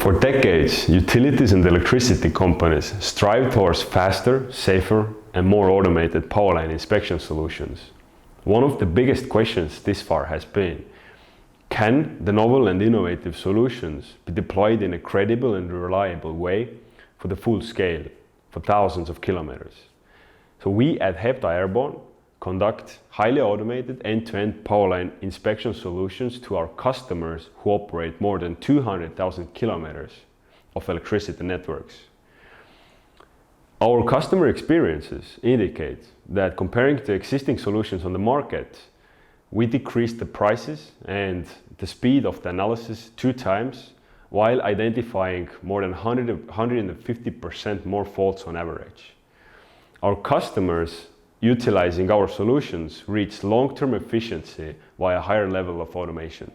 For decades, utilities and electricity companies strive towards faster, safer, and more automated powerline inspection solutions. One of the biggest questions this far has been, can the novel and innovative solutions be deployed in a credible and reliable way for the full scale, for thousands of kilometers? So we at Hepta Airborne conduct highly automated end-to-end powerline inspection solutions to our customers who operate more than 200,000 kilometers of electricity networks. Our customer experiences indicate that comparing to existing solutions on the market, we decreased the prices and the speed of the analysis 2 times while identifying more than 150% more faults on average. Our customers utilizing our solutions reach long-term efficiency via a higher level of automation.